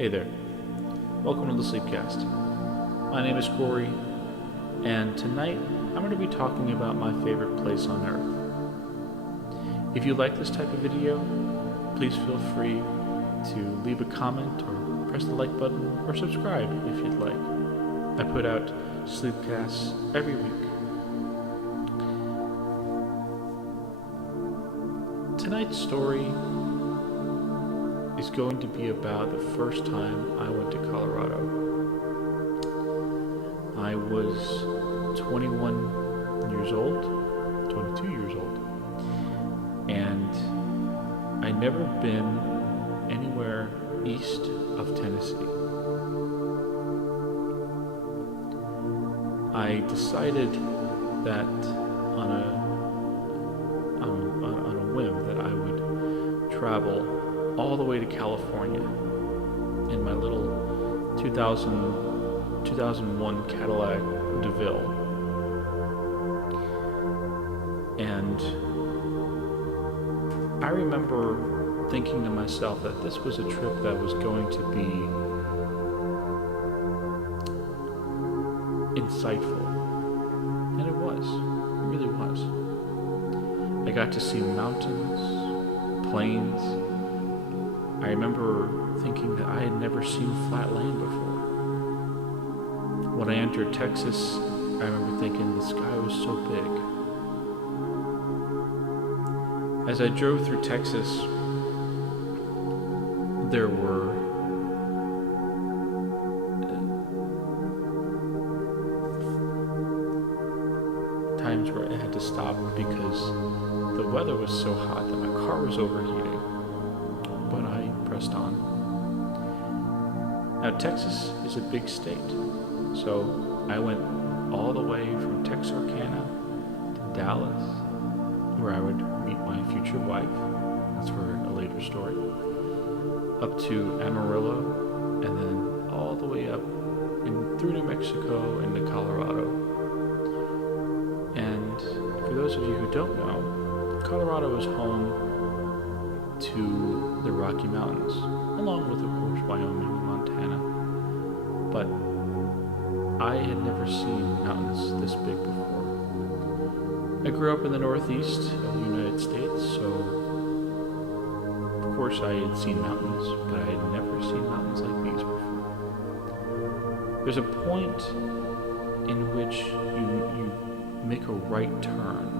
Hey there, welcome to the Sleepcast. My name is Corey, and tonight I'm going to be talking about my favorite place on Earth. If you like this type of video, please feel free to leave a comment or press the like button or subscribe if you'd like. I put out Sleepcasts every week. Tonight's story is going to be about the first time I went to Colorado. I was 21 years old, 22 years old, and I'd never been anywhere east of Tennessee. I decided that on a whim that I would travel all the way to California in my little 2001 Cadillac DeVille. And I remember thinking to myself that this was a trip that was going to be insightful. And it was. It really was. I got to see mountains, plains. I remember thinking that I had never seen flat land before. When I entered Texas, I remember thinking the sky was so big. As I drove through Texas, there were times where I had to stop because the weather was so hot that my car was overheating. But I pressed on. Now, Texas is a big state, so I went all the way from Texarkana to Dallas, where I would meet my future wife. That's for a later story. Up to Amarillo, and then all the way up through New Mexico into Colorado. And for those of you who don't know, Colorado is home to the Rocky Mountains, along with, of course, Wyoming and Montana. But I had never seen mountains this big before. I grew up in the northeast of the United States, so of course I had seen mountains, but I had never seen mountains like these before. There's a point in which you make a right turn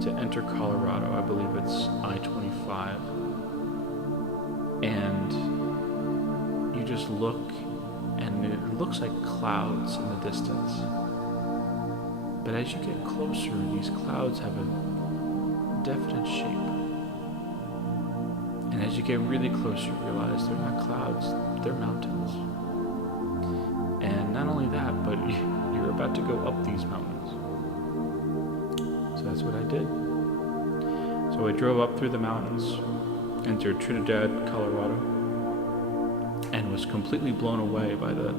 to enter Colorado. I believe it's I-25. And you just look, and it looks like clouds in the distance. But as you get closer, these clouds have a definite shape. And as you get really close, you realize they're not clouds, they're mountains. And not only that, but you're about to go up these mountains. So that's what I did. So I drove up through the mountains, entered Trinidad, Colorado, and was completely blown away by the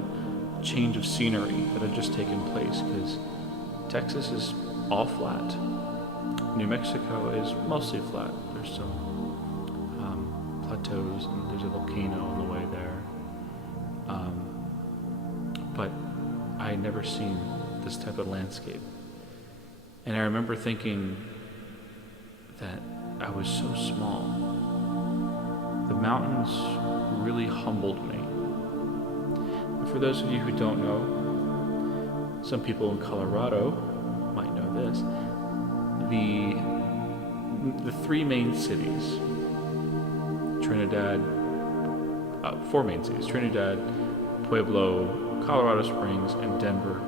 change of scenery that had just taken place, because Texas is all flat. New Mexico is mostly flat. There's some plateaus, and there's a volcano on the way there. But I had never seen this type of landscape. And I remember thinking that I was so small. The mountains really humbled me. And for those of you who don't know, some people in Colorado might know this, the three main cities, four main cities, Trinidad, Pueblo, Colorado Springs, and Denver,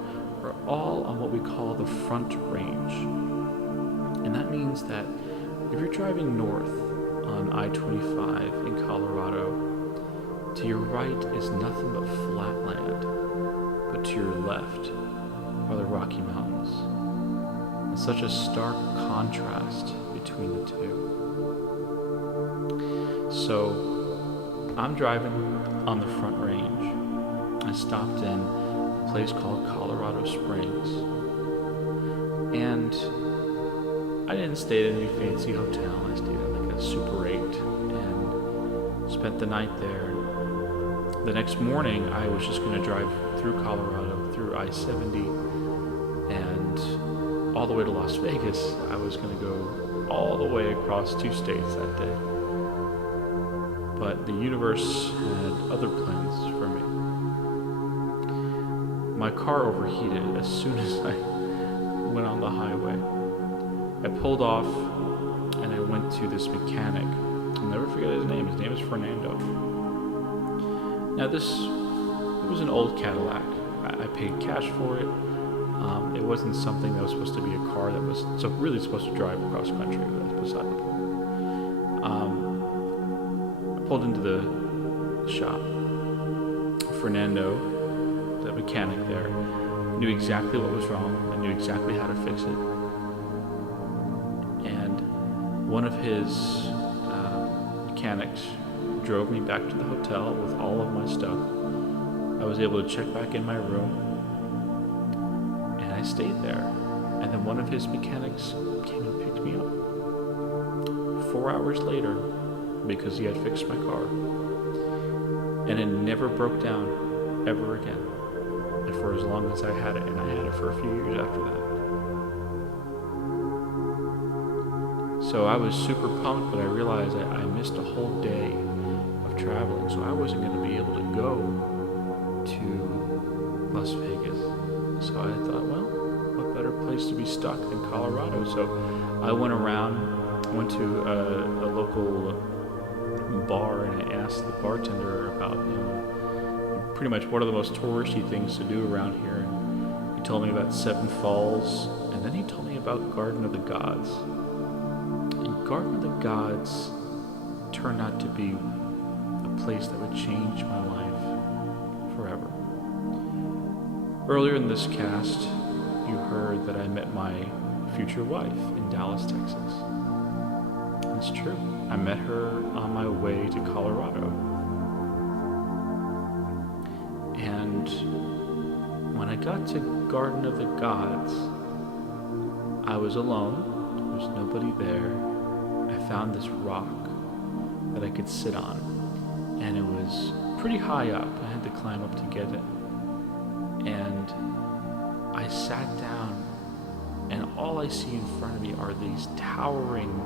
are all on what we call the Front Range. And that means that if you're driving north on I-25 in Colorado, to your right is nothing but flat land, but to your left are the Rocky Mountains. And such a stark contrast between the two. So I'm driving on the Front Range. I stopped in a place called Colorado Springs, and I didn't stay at any fancy hotel. I stayed at like a Super 8 and spent the night there. the next morning, I was just going to drive through Colorado, through I-70, and all the way to Las Vegas. I was going to go all the way across 2 states that day. But the universe had other plans for me. My car overheated as soon as I went on the highway. I pulled off and I went to this mechanic. I'll never forget his name. His name is Fernando. Now it was an old Cadillac. I paid cash for it. It wasn't something that was supposed to be a car that was really supposed to drive across country. That's beside the point. I pulled into the shop. Fernando, the mechanic there, knew exactly what was wrong. I knew exactly how to fix it. And one of his mechanics drove me back to the hotel with all of my stuff. I was able to check back in my room, and I stayed there. And then one of his mechanics came and picked me up 4 hours later because he had fixed my car. And it never broke down ever again. And for as long as I had it, and I had it for a few years after that. So I was super pumped, but I realized I missed a whole day of traveling, so I wasn't going to be able to go to Las Vegas. So I thought, well, what better place to be stuck than Colorado? So I went to a local bar, and I asked the bartender about, pretty much what are the most touristy things to do around here. And he told me about Seven Falls, and then he told me about Garden of the Gods. And Garden of the Gods turned out to be a place that would change my life forever. Earlier in this cast, you heard that I met my future wife in Dallas, Texas. It's true. I met her on my way to Colorado. And when I got to Garden of the Gods, I was alone. There was nobody there. I found this rock that I could sit on, and it was pretty high up. I had to climb up to get it. And I sat down, and all I see in front of me are these towering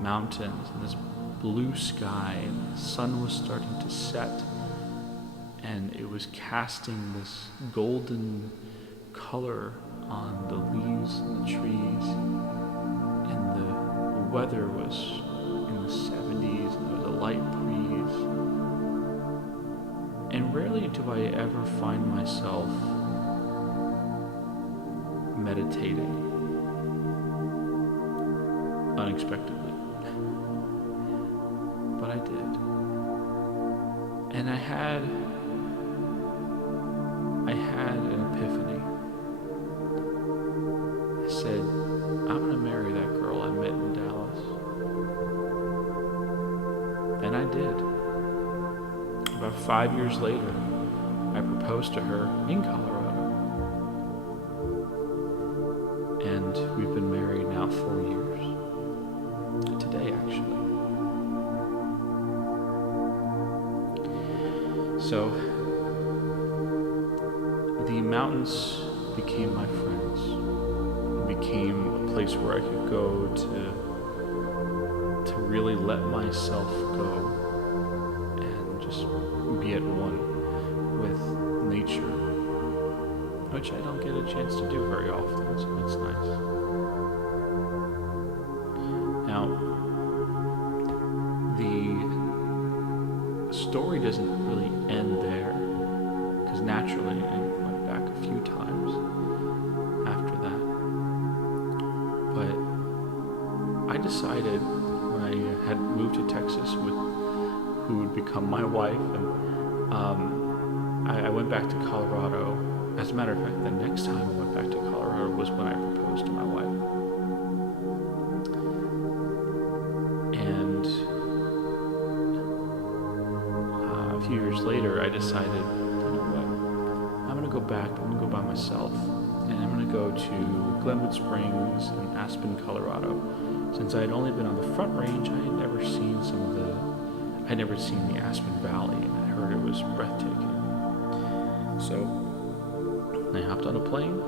mountains and this blue sky, and the sun was starting to set, and it was casting this golden color on the leaves and the trees, and the weather was in the 70s, and there was a light breeze. And rarely do I ever find myself meditating unexpectedly. But I did. And I had an epiphany. I said, I'm going to marry that girl I met in Dallas. And I did. About 5 years later, I proposed to her in Colorado. And we've been married now 4 years. Today, actually. So, the mountains became my friends. It became a place where I could go to really let myself go and just be at one with nature, which I don't get a chance to do very often, so it's nice. Now, the story doesn't really end there, because naturally I went back a few times after that. But I decided when I had moved to Texas with who would become my wife, and I went back to Colorado. As a matter of fact, the next time I went back to Colorado was when I proposed to my wife. And a few years later, I decided, you know what, I'm going to go back, I'm going to go by myself, and I'm going to go to Glenwood Springs and Aspen, Colorado. Since I had only been on the Front Range, I had never seen the Aspen Valley, and I heard it was breathtaking. So I hopped on a plane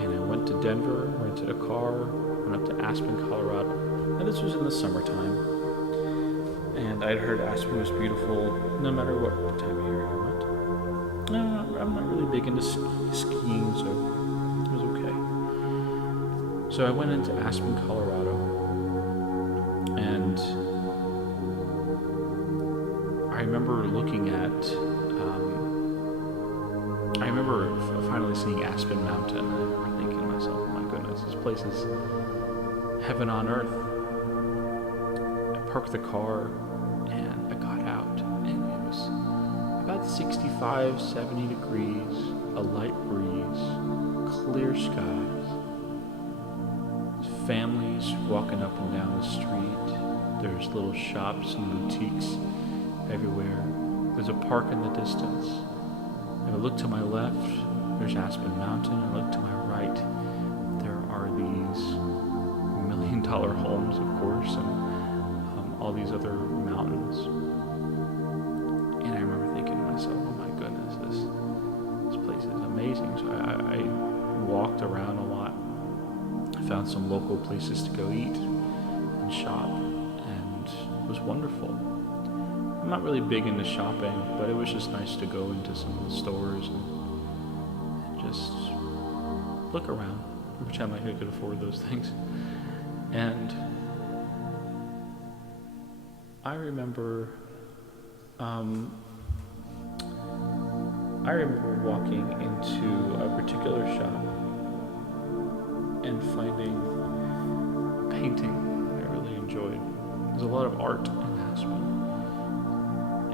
and I went to Denver, rented a car, went up to Aspen, Colorado. Now this was in the summertime, and I'd heard Aspen was beautiful no matter what time of year you went. I'm not really big into skiing, so it was okay. So I went into Aspen, Colorado, and I remember looking at, I remember finally seeing Aspen Mountain, and I remember thinking to myself, oh my goodness, this place is heaven on earth. I parked the car, and I got out, and it was about 65, 70 degrees, a light breeze, clear skies, families walking up and down the street. There's little shops and boutiques everywhere. There's a park in the distance. If I look to my left, there's Aspen Mountain. I look to my right, there are these $1 million homes, of course, and all these other mountains. And I remember thinking to myself, oh my goodness, this place is amazing. So I walked around a lot. I found some local places to go eat and shop, and it was wonderful. I'm not really big into shopping, but it was just nice to go into some of the stores and just look around, pretend like I could afford those things. And I remember walking into a particular shop and finding a painting that I really enjoyed. There's a lot of art in Aspen,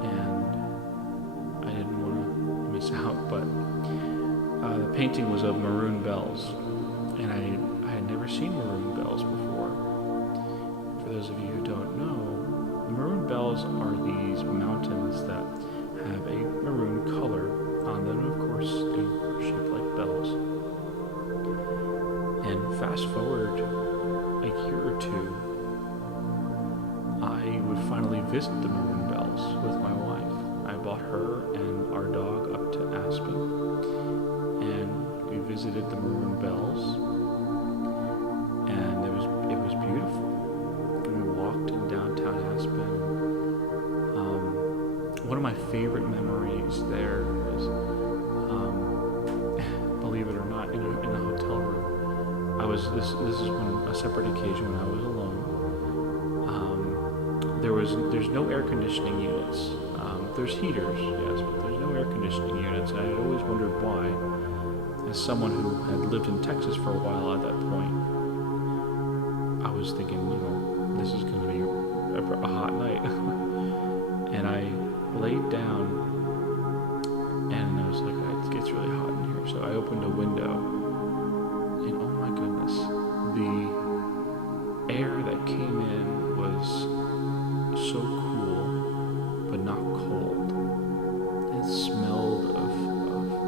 and I didn't want to miss out, but the painting was of maroon bells, and I had never seen maroon bells before. For those of you who don't know, the maroon bells are these mountains that have a maroon color on them, and of course they're shaped like bells. And fast forward a year or two, I would finally visit the maroon bells with my wife. I bought her and our dog up to Aspen, and we visited the maroon bells, and it was beautiful. And we walked in downtown Aspen. One of my favorite memories there is, believe it or not, in a hotel room. This is when a separate occasion when I was alone. There's no air conditioning units. There's heaters, yes, but there's no air conditioning units. And I had always wondered why. As someone who had lived in Texas for a while at that point, I was thinking, this is going to be a hot night. And I laid down, and I was like, it gets really hot in here. So I opened a window, and oh my goodness, the air that came in was so cool, but not cold. It smelled of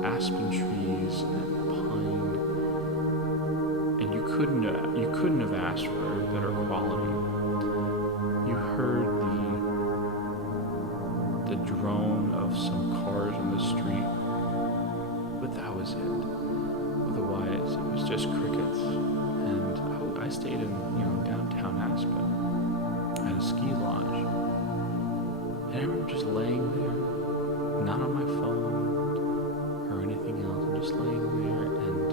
aspen trees and pine, and you couldn't have asked for a better quality. You heard the drone of some cars on the street, but that was it. Otherwise, it was just crickets. And I stayed in downtown Aspen at a ski lodge, and I remember just laying there, not on my phone or anything else. I'm just laying there and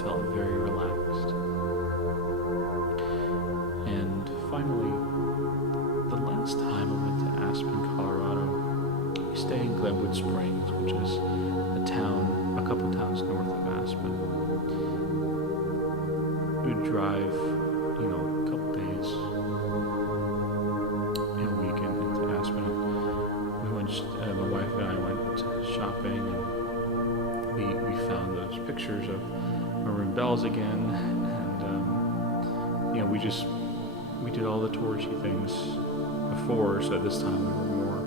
felt very relaxed. And finally, the last time I went to Aspen, Colorado, we stayed in Glenwood Springs, which is a couple towns north of Aspen. We'd drive, a couple days in a week into Aspen. My wife and I went shopping, and we found those pictures of maroon bells again, and we did all the touristy things before, so this time we were more,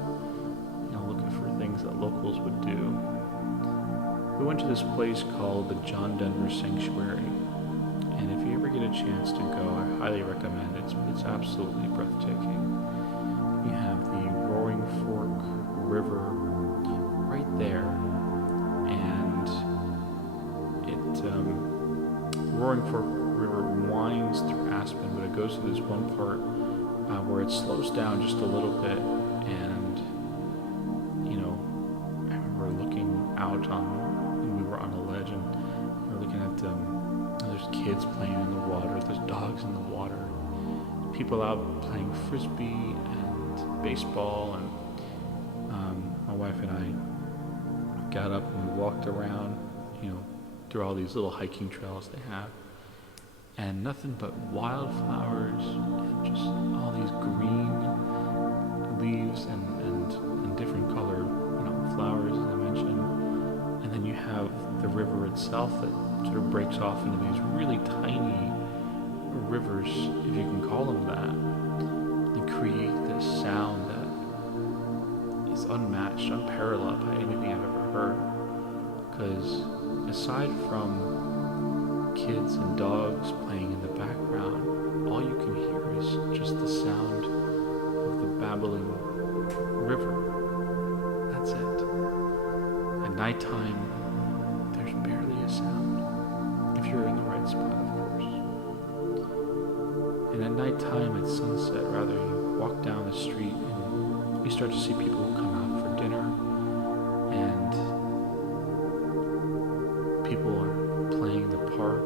looking for things that locals would do. We went to this place called the John Denver Sanctuary, and if you ever get a chance to go, I highly recommend it. It's absolutely breathtaking. Roaring Fork River winds through Aspen, but it goes through this one part where it slows down just a little bit, and I remember looking out and we were on a ledge, and we were looking at there's kids playing in the water, there's dogs in the water, people out playing frisbee and baseball, and my wife and I got up and we walked around, through all these little hiking trails they have, and nothing but wildflowers and just all these green leaves and different color, flowers, as I mentioned. And then you have the river itself that sort of breaks off into these really tiny rivers, if you can call them that, and create this sound that is unmatched, unparalleled by anything I've ever heard. Because aside from kids and dogs playing in the background, all you can hear is just the sound of the babbling river. That's it. At nighttime, there's barely a sound, if you're in the right spot, of course. And at nighttime, at sunset, rather, you walk down the street and you start to see people who come out for dinner, and people are playing in the park,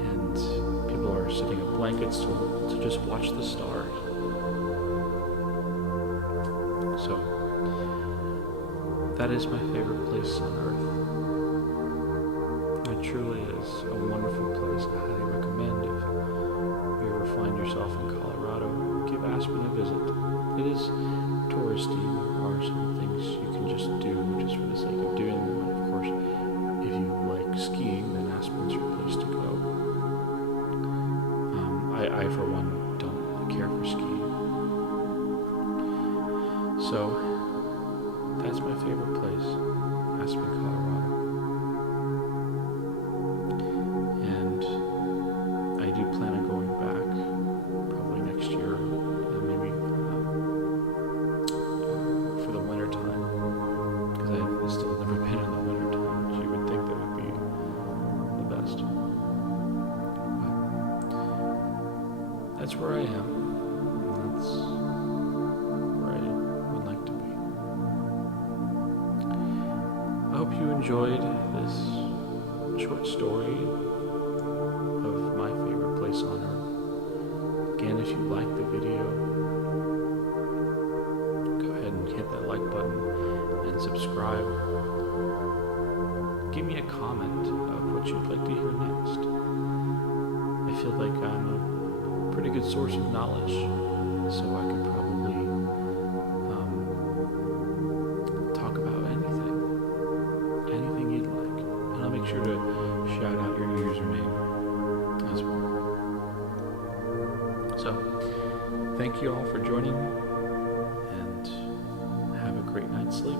and people are sitting in blankets to just watch the stars. So, that is my favorite place on earth. It truly is a wonderful place. I highly recommend if you ever find yourself in Colorado, give Aspen a visit. It is touristy. There are some things you can just do just for the sake of doing them. And of course, if you like skiing, then Aspen's your place to go. I for one, don't really care for skiing. So, that's my favorite place, Aspen, Colorado. And I do plan on going back, probably next year, maybe for the winter time, because I've still never been in the winter time, which you would think that would be the best. But that's where I am. That's where I would like to be. I hope you enjoyed this short story of my favorite place on earth. Again, if you like the video, go ahead and hit that like button and subscribe. Give me a comment of what you'd like to hear next. I feel like I'm a pretty good source of knowledge, so I could probably talk about anything you'd like, and I'll make sure to shout out your username as well. So, thank you all for joining me, and have a great night's sleep.